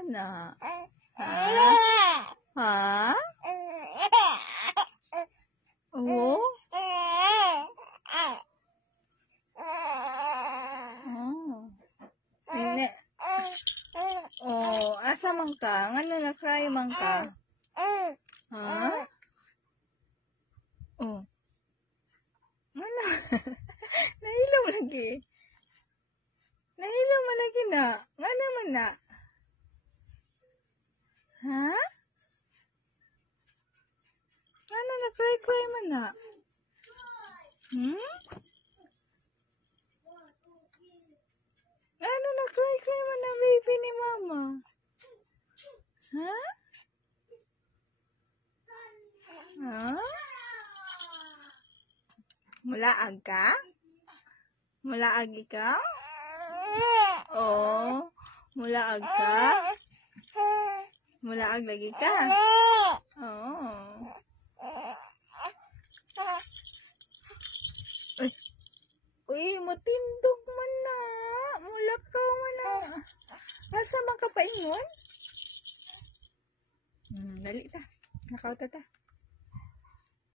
man na? Ha? Ha? Oh? Hindi. Oh, asa man ka? Ngano na cry man ka? Ha? Oh. Ngano? Nahilo mo lagi. Nahilo mo lagi na. Ngano man na? Ha? Ngano na cry man na? Hmm? Ano na cry mo na baby ni mama? Ha? Ha? Mulaag ka? Mulaag ikaw? Oh, mulaag ka? Mulaag lagi ka? Oh. Uy, matindog man na. Mulakaw man na. Asa man ka paingon? Dali ta. Nakaw ta ta.